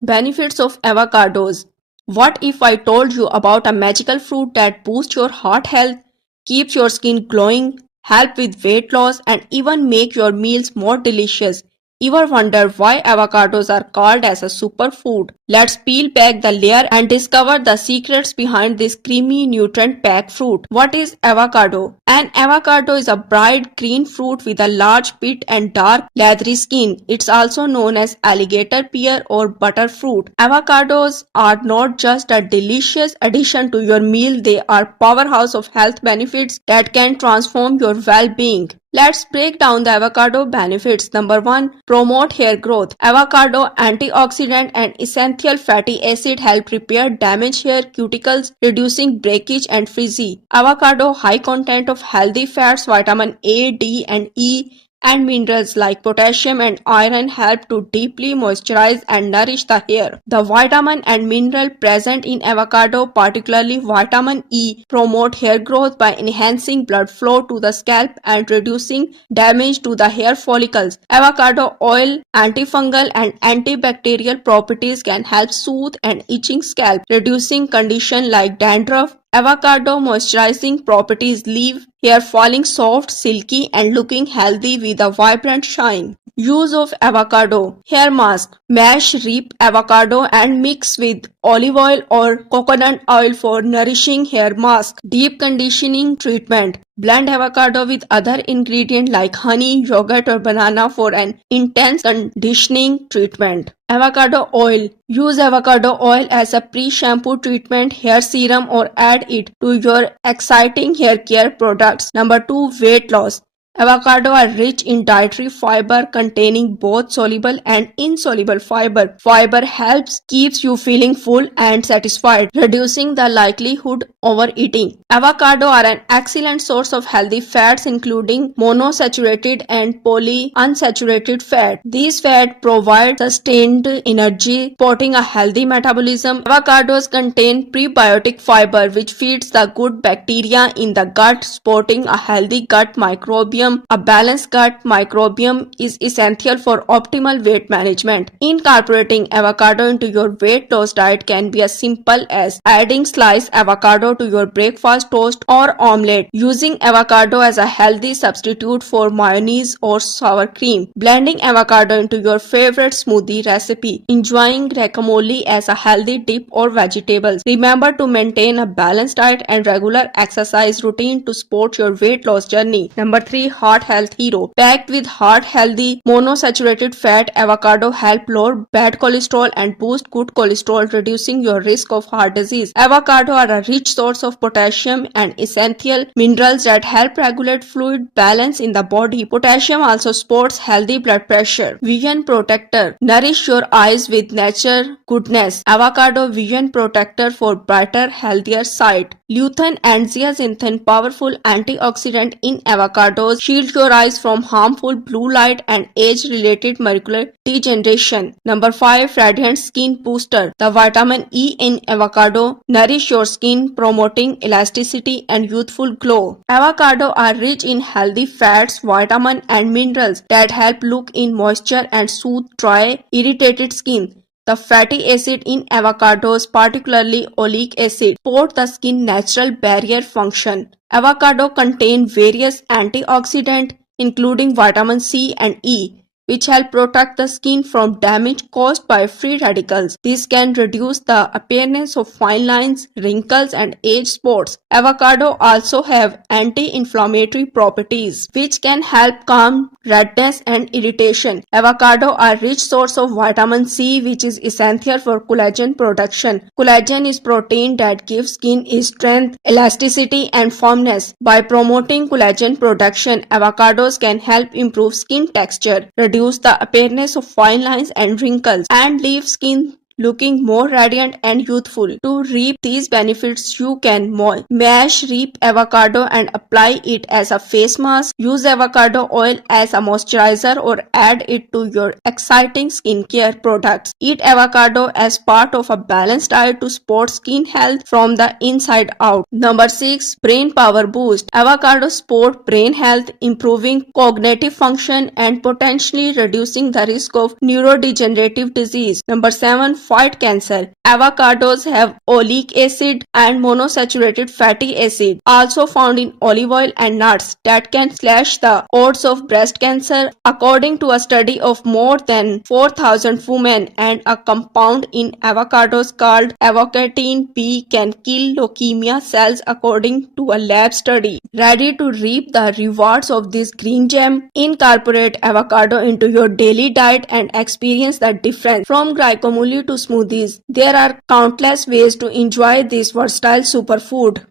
Benefits of avocados. What if I told you about a magical fruit that boosts your heart health, keeps your skin glowing, help with weight loss, and even make your meals more delicious? Ever wonder why avocados are called as a superfood? Let's peel back the layer and discover the secrets behind this creamy, nutrient-packed fruit. What is avocado? An avocado is a bright green fruit with a large pit and dark, leathery skin. It's also known as alligator pear or butter fruit. Avocados are not just a delicious addition to your meal, they are powerhouse of health benefits that can transform your well-being. Let's break down the avocado benefits. Number 1. Promote hair growth. Avocado antioxidant and essential fatty acid help repair damaged hair cuticles, reducing breakage and frizzy. Avocado high content of healthy fats, vitamin A, D, and E, and minerals like potassium and iron help to deeply moisturize and nourish the hair. The vitamin and mineral present in avocado, particularly vitamin E, promote hair growth by enhancing blood flow to the scalp and reducing damage to the hair follicles. Avocado oil, antifungal and antibacterial properties can help soothe an itching scalp, reducing conditions like dandruff. Avocado moisturizing properties leave hair falling soft, silky, and looking healthy with a vibrant shine. Use of avocado hair mask. Mash ripe avocado and mix with olive oil or coconut oil for nourishing hair mask. Deep conditioning treatment. Blend avocado with other ingredients like honey, yogurt, or banana for an intense conditioning treatment. Avocado oil. Use avocado oil as a pre-shampoo treatment, hair serum, or add it to your exciting hair care products. Number 2. Weight loss. Avocado are rich in dietary fiber containing both soluble and insoluble fiber. Fiber helps keeps you feeling full and satisfied, reducing the likelihood overeating. Avocado are an excellent source of healthy fats including monosaturated and polyunsaturated fat. These fats provide sustained energy, supporting a healthy metabolism. Avocados contain prebiotic fiber which feeds the good bacteria in the gut, supporting a healthy gut microbiome. A balanced gut microbiome is essential for optimal weight management. Incorporating avocado into your weight loss diet can be as simple as adding sliced avocado to your breakfast toast or omelette, using avocado as a healthy substitute for mayonnaise or sour cream, blending avocado into your favorite smoothie recipe, enjoying guacamole as a healthy dip or vegetables. Remember to maintain a balanced diet and regular exercise routine to support your weight loss journey. Number 3. Heart health hero. Packed with heart healthy monosaturated fat, avocado help lower bad cholesterol and boost good cholesterol, reducing your risk of heart disease. Avocado are a rich source of potassium and essential minerals that help regulate fluid balance in the body. Potassium also supports healthy blood pressure. Vision protector. Nourish your eyes with nature goodness. Avocado vision protector for brighter, healthier sight. Lutein and zeaxanthin, powerful antioxidant in avocados, shield your eyes from harmful blue light and age-related macular degeneration. Number 5. Radiant skin booster. The vitamin E in avocado nourish your skin, promoting elasticity and youthful glow. Avocado are rich in healthy fats, vitamin and minerals that help look in moisture and soothe dry, irritated skin. The fatty acid in avocados, particularly oleic acid, support the skin's natural barrier function. Avocado contain various antioxidants including vitamin C and E, which help protect the skin from damage caused by free radicals. This can reduce the appearance of fine lines, wrinkles, and age spots. Avocado also have anti-inflammatory properties, which can help calm redness and irritation. Avocado are rich source of vitamin C, which is essential for collagen production. Collagen is protein that gives skin its strength, elasticity, and firmness. By promoting collagen production, avocados can help improve skin texture, reduce the appearance of fine lines and wrinkles, and leave skin looking more radiant and youthful. To reap these benefits, you can mash ripe avocado and apply it as a face mask. Use avocado oil as a moisturizer or add it to your exciting skincare products. Eat avocado as part of a balanced diet to support skin health from the inside out. Number 6. Brain power boost. Avocado support brain health, improving cognitive function and potentially reducing the risk of neurodegenerative disease. Number 7. fight cancer. Avocados have oleic acid and monosaturated fatty acid, also found in olive oil and nuts, that can slash the odds of breast cancer. According to a study of more than 4,000 women, and a compound in avocados called avocatine B can kill leukemia cells according to a lab study. Ready to reap the rewards of this green gem? Incorporate avocado into your daily diet and experience the difference. From guacamole to smoothies, there are countless ways to enjoy this versatile superfood.